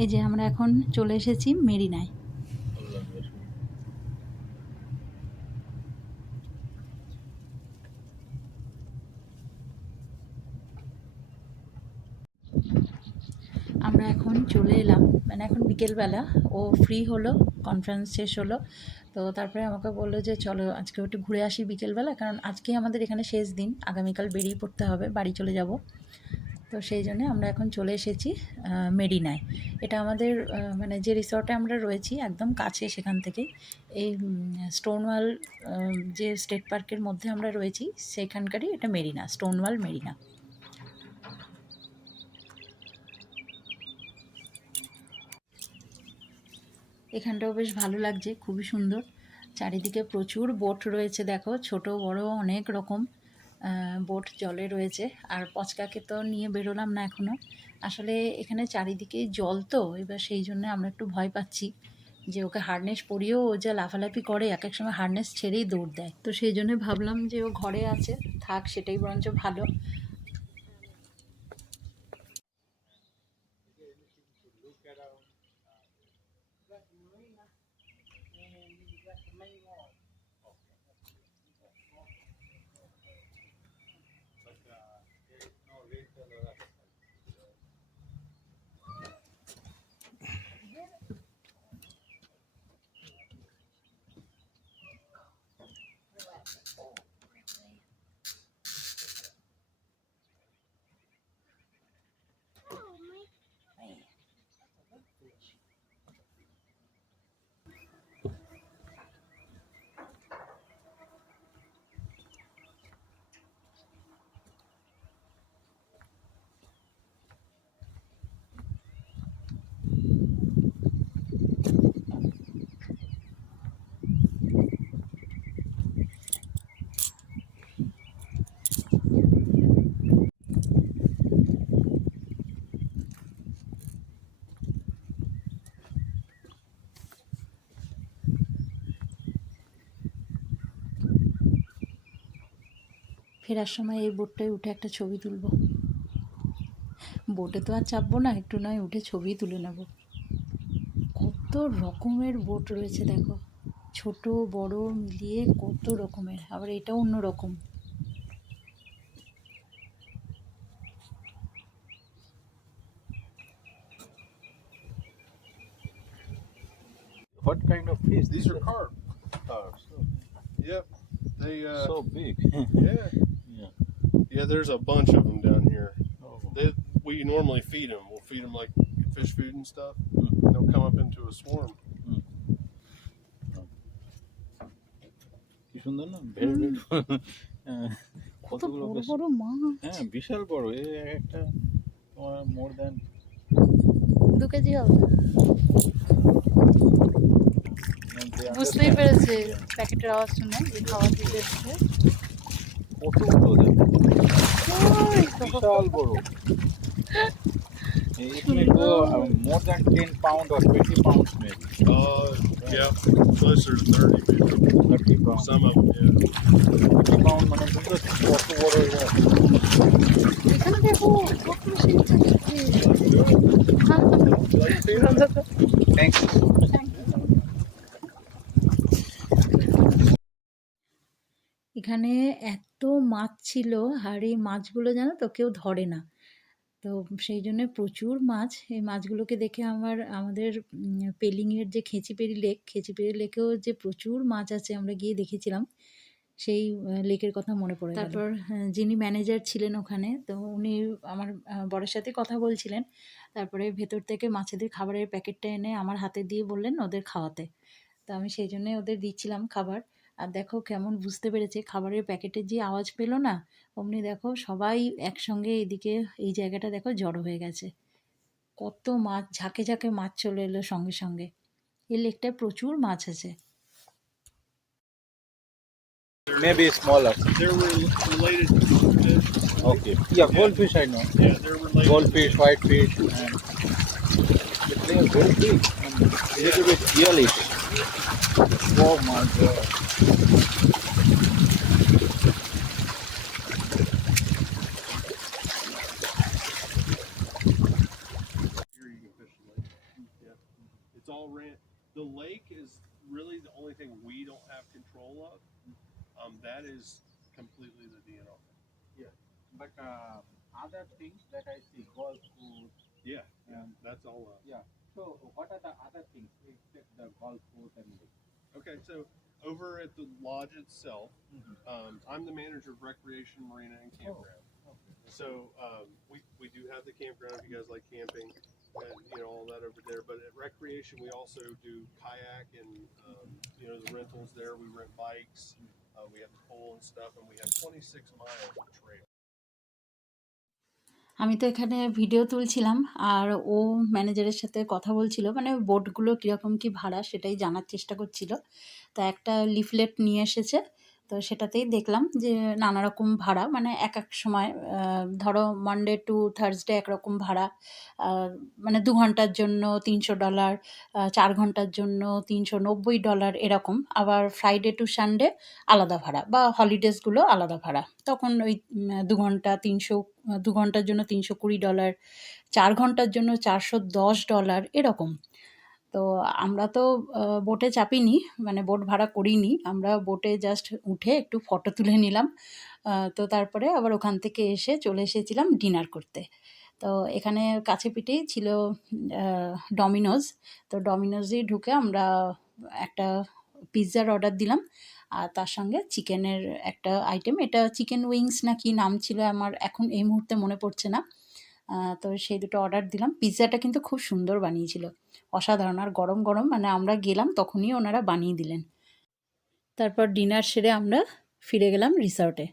এই যে আমরা এখন চলে এসেছি মেরিনায়। আমরা এখন চলে এলাম, মানে এখন বিকেলবেলা ও ফ্রি হলো, কনফারেন্স শেষ হলো, তো তারপরে আমাকে বললো যে চলো আজকে একটু ঘুরে আসি বিকেলবেলা, কারণ আজকে আমাদের এখানে শেষ দিন, আগামীকাল বেরিয়ে পড়তে হবে, বাড়ি চলে যাব। তো সেই জন্যে আমরা এখন চলে এসেছি মেরিনায়। এটা আমাদের মানে যে রিসর্টে আমরা রয়েছি একদম কাছে সেখান থেকেই। এই স্টোনওয়াল যে স্টেট পার্কের মধ্যে আমরা রয়েছি সেখানকারই এটা মেরিনা, স্টোনওয়াল মেরিনা। এখানটাও বেশ ভালো লাগছে, খুবই সুন্দর। চারিদিকে প্রচুর বোট রয়েছে, দেখো ছোট বড় অনেক রকম বোট জলে রয়েছে। আর পচকাকে তো নিয়ে বেরোলাম না এখনও, আসলে এখানে চারিদিকেই জল, তো এবার সেই জন্য আমরা একটু ভয় পাচ্ছি যে ওকে হারনেস পরিয়েও ও যা লাফালাফি করে, এক এক সময় হারনেস ছেড়েই দৌড় দেয়। তো সেই জন্য ভাবলাম যে ও ঘরে আছে, থাক, সেটাই বরঞ্চ ভালো। ফেরার সময় এই বোটটায় উঠে একটা ছবি তুলব। বোটে তো আর চাপবো না, একটু নয় উঠে ছবি তুলে নেব। কত রকমের বোট রয়েছে দেখো, ছোট বড় মিলিয়ে কত রকমের, আবার এটাও অন্য রকম। What kind of fish? These are carp. Yep. They So big. yeah. Yeah. Yeah, there's a bunch of them down here. Oh. We normally feed them. We'll feed them like fish food and stuff. Mm. They'll come up into a swarm. কি সুন্দর না, very beautiful. কত বড় বড় মাছ, হ্যাঁ বিশাল বড়, এই একটা তোমার মোর দ্যান 2 কেজি হবে। বুঝতেই পেরেছে প্যাকেটের আওয়াজ শুনে যে খাওয়া দিতে এসছে। কতগুলো দেখো, বিশাল বড়। It may go more than 10 pound or 20 pounds maybe. Yeah, closer to 30 maybe. 30 pounds. Some of them, yeah. 30 pound মানে বুঝলো কত বড় এটা। এখানে দেখো কত শিখছে। Thank you. এখানে এত মাছ ছিল, আর এই মাছগুলো জানো তো কেউ ধরে না, তো সেই জন্যে প্রচুর মাছ। এই মাছগুলোকে দেখে আমাদের পেলিংয়ের যে খেচিপেড়ি লেকেও যে প্রচুর মাছ আছে, আমরা গিয়ে দেখেছিলাম, সেই লেকের কথা মনে পড়ে গেল। তারপর যিনি ম্যানেজার ছিলেন ওখানে, তো উনি আমার বরের সাথে কথা বলছিলেন, তারপরে ভেতর থেকে মাছেদের খাবারের প্যাকেটটা এনে আমার হাতে দিয়ে বললেন ওদের খাওয়াতে, তো আমি সেই জন্যে ওদের দিচ্ছিলাম খাবার। আর দেখো কেমন বুঝতে পেরেছে, খাবারের প্যাকেটের যে আওয়াজ পেলো না, অমনি দেখো সবাই একসঙ্গে এদিকে এই জায়গাটা দেখো জড়ো হয়ে গেছে। কত মাছ, ঝাঁকে ঝাঁকে মাছ চলে এলো সঙ্গে সঙ্গে। এই লেকটায় প্রচুর মাছ আছে। Maybe smaller. They're related to goldfish. Okay. Yeah, goldfish I know. Yeah, they're related. Goldfish, whitefish, and they are very big and a little bit yellowish. Oh my god. Here you can fish them. all ran. The lake is really the only thing we don't have control of. That is completely the DNR. Yeah, but other things that I see, golf course. Yeah, that's all. Yeah. So what are the other things except the golf course and lake? Okay, so over at the lodge itself, I'm the manager of recreation, marina, and campground. Okay. So we do have the campground if you guys like camping, and all that over there. But at recreation, we also do kayak and the rentals there. We rent bikes. We have the pool and stuff, and we have 26 miles of trail. আমি তো এখানে video তুলছিলাম আর ও ম্যানেজারের সাথে কথা বলছিল, মানে বোটগুলো কীরকম কী ভাড়া সেটাই জানার চেষ্টা করছিল। তা একটা লিফলেট নিয়ে এসেছে, তো সেটাতেই দেখলাম যে নানা রকম ভাড়া, মানে এক এক সময় ধরো মানডে টু থার্সডে একরকম ভাড়া, মানে 2 ঘন্টার জন্য $300, 4 ঘন্টার জন্য $390 এরকম। আবার ফ্রাইডে টু সানডে আলাদা ভাড়া, বা হলিডেজগুলো আলাদা ভাড়া। তখন ওই 2 ঘন্টার জন্য $320, 4 ঘন্টার জন্য $410 এরকম। তো আমরা তো বোটে চাপিনি, মানে বোট ভাড়া করিনি, আমরা বোটে জাস্ট উঠে একটু ফটো তুলে নিলাম। তো তারপরে আবার ওখান থেকে এসে চলে এসেছিলাম ডিনার করতে। তো এখানে কাছে পিঠেই ছিল ডমিনোজ। তো ডমিনোজেই ঢুকে আমরা একটা পিৎজার অর্ডার দিলাম, আর তার সঙ্গে চিকেনের একটা আইটেম, এটা চিকেন উইংস না কি নাম ছিল, আমার এখন এই মুহূর্তে মনে পড়ছে না। তো সেই দুটো অর্ডার দিলাম। পিৎজাটা কিন্তু খুব সুন্দর বানিয়েছিল, অসাধারণ, আর গরম গরম, মানে আমরা গেলাম তখনই ওনারা বানিয়ে দিলেন। তারপর ডিনার সেরে আমরা ফিরে গেলাম রিসর্টে।